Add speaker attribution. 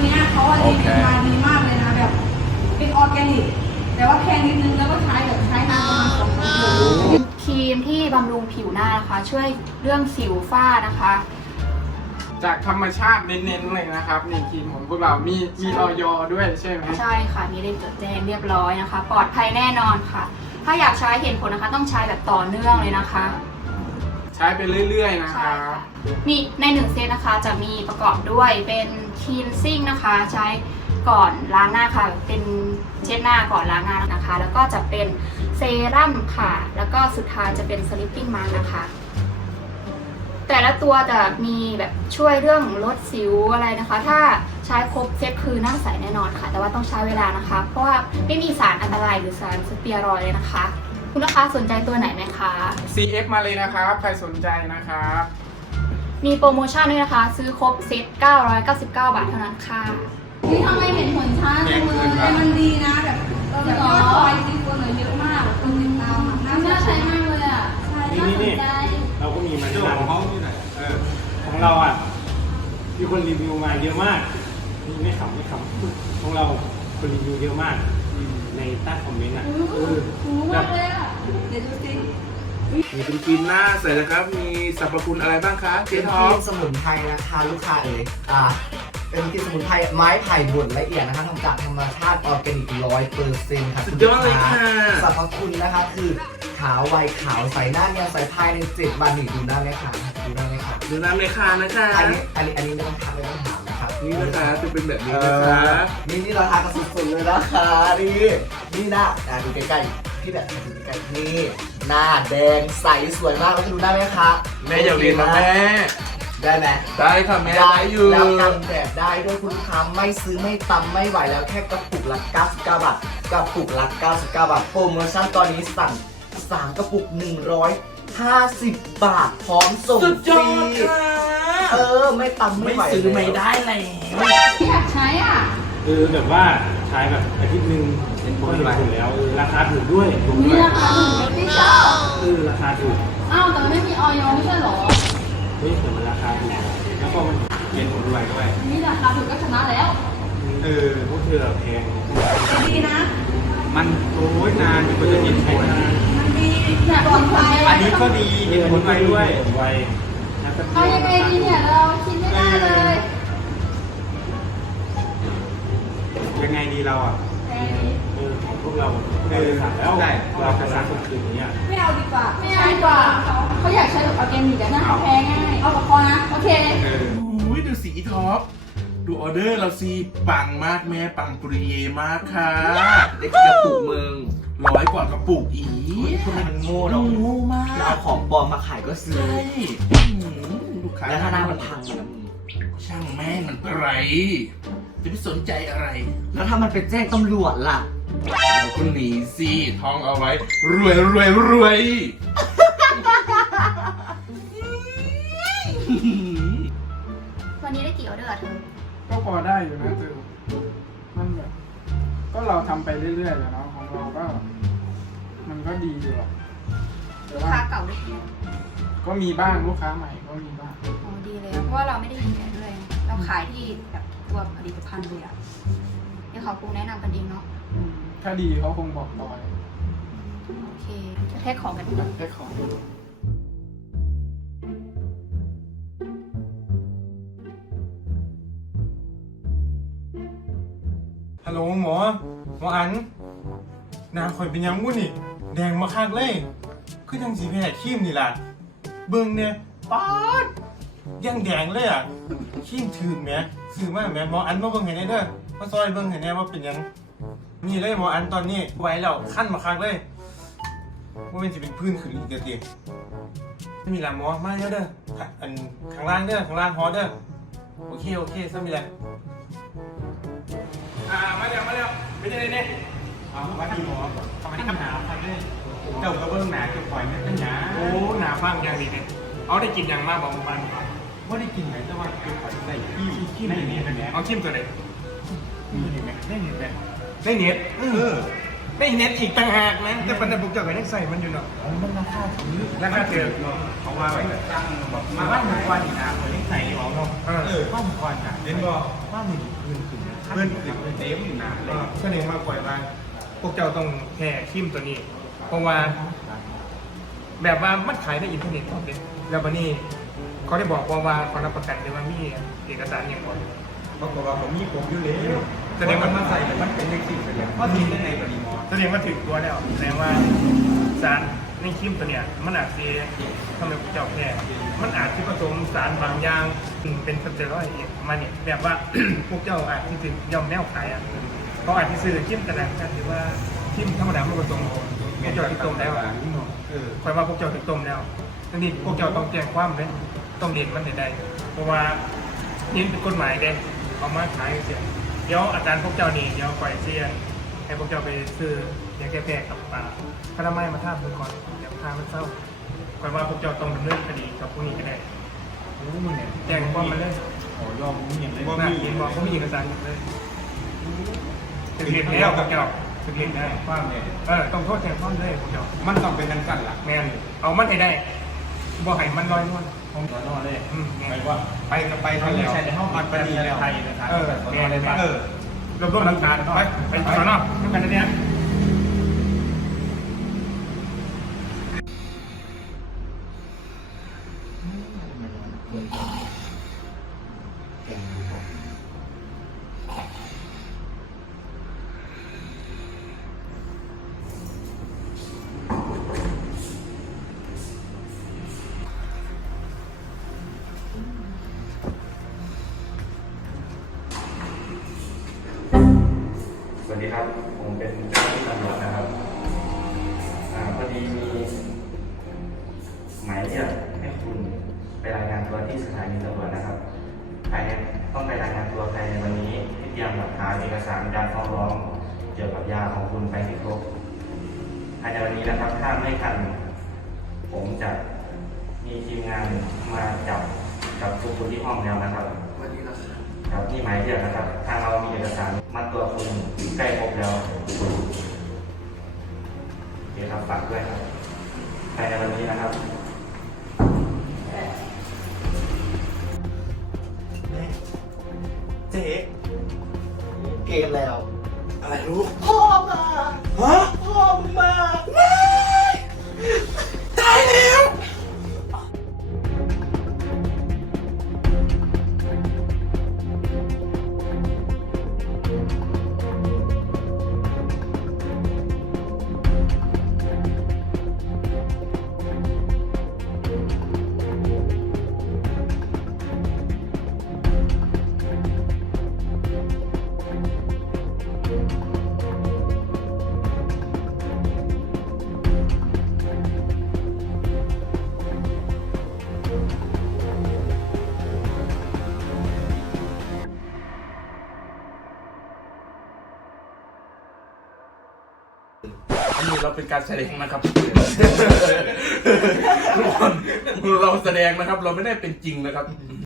Speaker 1: นี้เขารีวิวมาดีมากเลยนะแบบเป็นออร์แกนิกแต่ว่าแพงนิดนึงแล้วก็ใช้นานประมาณ2 ปี
Speaker 2: ครีมที่บำรุงผิวหน้านะคะช่วยเรื่องสิวฝ้านะคะ
Speaker 3: จากธรรมชาติเน้นๆเลยนะครับนี่ครีมของพวกเรามีออยด้วยใช่ไหม
Speaker 2: ใช่ค่ะมีเลขจดแจ้งเรียบร้อยนะคะปลอดภัยแน่นอนค่ะถ้าอยากใช้เห็นผลนะคะต้องใช้แบบต่อเนื่องเลยนะคะ
Speaker 3: ใช้ไปเรื่อยๆนะคะ
Speaker 2: มีใน1เซตนะคะจะมีประกอบด้วยเป็นคลีนซิ่งนะคะใช้ก่อนล้างหน้าค่ะเป็นเช็ดหน้าก่อนล้างหน้านะคะแล้วก็จะเป็นเซรั่มค่ะแล้วก็สุดท้ายจะเป็นสลิปปิ้งมาสก์นะคะแต่ละตัวจะมีแบบช่วยเรื่องลดสิวอะไรนะคะถ้าใช้ครบเซตคือหน้าใสแน่นอนค่ะแต่ว่าต้องใช้เวลานะคะเพราะว่าไม่มีสารอันตรายหรือสารสเตียรอยด์เลยนะคะคุณลูกค้าสนใจตัวไหนไหมคะ
Speaker 3: CF มาเลยนะครับใครสนใจนะครับ
Speaker 2: มีโปรโมชั่นด้วยนะคะซื้อครบเซต999 บาทเท่านั้นค่ะ
Speaker 1: ที่ทำไมเห็นผลช้าจังเลยมันดีนะแบบยอดฟอยจริงคนเลยเยอะมากคนติดตามน่าใช้มากเลยอ่ะใช่น่าสนใจ
Speaker 4: เราก็มีมันของเขาที่ไหนของเราอ่ะมีคนรีวิวมาเยอะมากนี่ไม่ขำของเราคนรีวิวเยอะมากในใต้คอมเมนต์อ่ะ
Speaker 1: มากเลยอ่ะเดี๋ยวดูสิ
Speaker 5: มีเป็นครีมหน้าใส่แล้วครับมีสรรพคุณอะไรบ้างคะเจ๊ท็อป
Speaker 6: สมุนไพรนะคะลูกค้าเป็นครีมสมุนไพรไม้ไผ่บดละเอียดนะคะทำจากธรรมชาติออร์แกนิก100%ค่ะ
Speaker 5: สุดยอดเลยค่ะ
Speaker 6: สรรพคุณนะคะคือขาวไวขาวใสหน้าเนียนใสภายใน7 วันนี่ดูหน้าไหมคะดูหน้าไหมคะ
Speaker 5: ดูหน้าไหมคะนะคะ
Speaker 6: อันนี้ไม่ต้องทักไม่ต้องถามนะครับ
Speaker 5: นี่นะคะจะเป็นแบบนี้นะคะ
Speaker 6: นี่เราทากันสุดๆเลยนะคะนี่หน้าดูใกล้ๆพี่แบบดูใกล้ๆนี่หน้าแดงใสสวยมากแล้วจะดูได้ไหมคะ
Speaker 5: แม่อยากเรียนนะแม่
Speaker 6: ได้ไหม
Speaker 5: ได้ค่ะแม่ได้อยู่
Speaker 6: แล้วกันแดดได้ด้วยคุณลูกค้าไม่ซื้อไม่ตำไม่ไหวแล้วแค่กระปุกละ99 บาทกระปุกละ99 บาทโปรโมชั่นตอนนี้สั่ง3 กระปุก150 บาทพร้อมส่งฟรีไม่ตำไม่ไหว
Speaker 5: ซื้อไม่ได้เลย
Speaker 1: อยากใช้อ่ะ
Speaker 4: แบบว่าใช้แบบอาทิตย์นึงเป็นผลแล้วราคาถูกด้วย
Speaker 1: มีราคาถูกพี่ชอบ
Speaker 4: ราคาถูก
Speaker 1: อ้าวแต่ไม่มีออยไม่ใช่หรอ
Speaker 4: แต่มันราคาถูกแล้วก็มันเป็นผลรวยด้วย
Speaker 1: นี่ราคาถูกก็ชนะแล้ว
Speaker 4: พวกเธอแพง
Speaker 1: ดีนะ
Speaker 4: มันโอ้ยนานกว่าจะกินใช้นาน
Speaker 1: มันดีเนี่ยปลอดภัย
Speaker 4: อันนี้ก็ดีเห็นผลไวด้วยไว
Speaker 1: เอายังไงดีเนี่ยเราคิดไม่ได้เลย
Speaker 4: ยังไงดีเราอ่ะของพวกเราสั่งแล้วเราจะสั่งคนอื่นเนี่ย
Speaker 1: ไม่เอาดีกว่าเขาอยากใช้แบบออร์แกนิกนะแพงง่ายเอากับพอนะโอเค
Speaker 5: ดูสีท็อปดูออเดอร์เราสิปังมากแม่ปังปรีเยมากค่ะเด็กกระปุกเมือง100 กว่ากระปุกอี
Speaker 6: คนมันโง่เนาะ
Speaker 5: โง่มาก
Speaker 6: เอาของปลอมมาขายก็ซื้อ
Speaker 5: ลูกค้า
Speaker 6: แล้วถ้าหน้ามันพังนะ
Speaker 5: ช่างแม่งมันอะไรจะไม่สนใจอะไร
Speaker 6: แล้วถ้ามันเป็นแจ้งตำรวจล่ะ
Speaker 5: เราก็หนีสิท้องเอาไว้รวย
Speaker 2: วันนี้ได้กี่ออเดอร์เธอ
Speaker 3: ก็พอได้อยู่นะเธอมันแบบก็เราทำไปเรื่อยๆเลยเนาะของเราก็มันก็ดีอยู่หรอก
Speaker 2: ลูกค้าเก่าได้กี่
Speaker 3: ก็มีบ้างลูกค้าใหม่ก็มีบ้าง
Speaker 2: ดีเลยเพราะว่าเราไม่ได้ยินแค่ด้วยเราขายที่แบบตัวผลิตภัณฑ์เลยอ่ะเดี๋ยวเขาคงแนะนำกันเองเนาะ
Speaker 3: ถ้าดีเขาคงบอกต่อ
Speaker 2: โอเคจะแท็กของกันดีกว่า
Speaker 3: แท็กของ
Speaker 4: ฮัลโหลหมออันหน้าข่อยเป็นยังวุ่นนี่แดงมาคักเลยคือยังสีแพ้ครีมนี่ล่ะเบิ่งเนี่ยป๊าดยังแดงเลยอ่ะครีมถือแม่ซื้อมาแม่หมออันมาเบิ่งให้แน่เด้อมาซอยเบิ่งให้แน่ว่าเป็นยังนี่เลยหมออันตอนนี้ไว้แล้วขั้นมาคักเลยว่าเป็นสิเป็นพื้นขึ้นอีกเดียวมีละหมอมาเด้ออันข้างล่างเด้อข้างล่างฮอเด้อโอเคซะมีละมาเร็วไม่ได้เลยเนี่ยวัดดีหมอทำไมต้องหาพันเลยเจ้ากระเบื้องหนาเจ้าปล่อยไม่เป็นหนาโอ้หนาฟังยังดีเนี่ยเอาได้กินยังมากบอกมาว่าได้กินไหนแต่ว่าเจ้าปล่อยใส่ขี้ไม่เนียนเลยเอาขี้ตัวไหนได้เน็ตได้เน็ตอีกต่างหากนะแต่ปัญหาพวกเจ้าก็ยังใส่มันอยู่เนาะ
Speaker 6: มันราคาถือ
Speaker 4: ราคาเกิน
Speaker 5: เพราะว่าแบบตั้งแบบมาบ้านหนึ่งวันอีกนะคนที่ใส่หรอเนาะข้อมก่อนอ่ะ
Speaker 4: เห็นบ่
Speaker 5: ว่ามันคืนขึ้นเพื่อนขึ้นเต็มหนาเลย
Speaker 4: ก็เลยมากกว่าว่าพวกเจ้าต้องแค่คิมตัวนี้ เพราะว่า แบบว่ามันขายในอินเทอร์เน็ตหมดเลยแล้ววันนี้เขาได้บอกว่าเขารับประกันเลยว่ามีเอกสารอย่างก่อน
Speaker 5: ปรากฏว่าผมมีผมอยู่แล้ว
Speaker 4: แสดงว่า
Speaker 5: มาใส่เลยมันเป็นเลขสี่แสดงว่าทีได้ในปริมาณ
Speaker 4: แสดงว่าถึงตัวแล้วแสดงว่าสารในคิมตัวเนี้ยมันอาจจะทำให้พวกเจ้าแพ้มันอาจจะผสมสารบางอย่างเป็นสเตียรอยด์เองมาเนี่ยแบบว่า พวกเจ้าอาจจะยอมแนวขายอ่ะเขาอาจจะซื้อคิมกระดาษกันหรือว่าคิมธรรมดามันผสมพวกเจ้าถึงต้มแล้วคอยว่าพวกเจ้าถึงต้มแล้วทีนี้พวกเจ้าต้องแจ้งความเลยต้องเรียนมันได้เพราะว่านี่เป็นกฎหมายเด้เอามาขายเสียเดี๋ยวอาจารย์พวกเจ้านี่เดี๋ยวปล่อยเสียให้พวกเจ้าไปซื้อเลี้ยงแก่ๆกับปลาพระไม้มาท่ามือก่อนเดี๋ยวพามันเศร้าคอยว่าพวกเจ้าต้องดำเนินคดีกับพวกนี้ก็ได้
Speaker 5: โอ้มึงเนี่ย
Speaker 4: แจ้งความมันเลย
Speaker 5: ขอยอมมึงอย่างไร
Speaker 4: ว่ามีเห็นบอกว่ามีเอกสารหมดเลยถึงเรียนแล้วพวกเจ้าถึงเรียนได้
Speaker 5: ความเนี่ย
Speaker 4: ต้องโทษแทนความเลยพวกเจ้า
Speaker 5: มันต้องเป็นนังกันล่ะ
Speaker 4: แมนเอามันให้ได้บ่ให้มันลอยนวล
Speaker 5: ห้องสอนอเลย
Speaker 4: ไป
Speaker 5: ว่าไปกับไปทันแล้วในห้องมันไปดีแล้วไทยนะครับ
Speaker 4: แกเลยรวบรวมหลักฐานไปสอนอทำกันเนี่ย
Speaker 7: สวัสดีครับ ผมเป็นเจ้าหน้าที่ตำรวจนะครับพอดีมีหมายเรียกให้คุณไปรายงานตัวที่สถานีตำรวจนะครับภายในต้องไปรายงานตัวภายในวันนี้ที่เตรียมหลักฐานเอกสารการฟ้องร้องเกี่ยวกับยาของคุณไปให้ครบภายในวันนี้นะครับถ้าไม่ทันผมจะมีทีมงานมาจับกับทุกคนที่ห้องแล้วนะครับ ครับนี่หมายเรียกนะครับ ทางเรามีเอกสารมัดตัวคุณใกล้ครบแล้วโอเคครับฝากด้วยครับภายในวันนี้นะครับ
Speaker 6: เจ๊เกมแล้ว
Speaker 5: อะไรรู้
Speaker 6: พ่อมา
Speaker 5: ฮะ
Speaker 6: พ่อมึงมา
Speaker 5: ตายแล้ว อันนี้เราเป็นการแสดงนะครับ ทุกคนเราแสดงนะครับ เราไม่ได้เป็นจริงนะครับ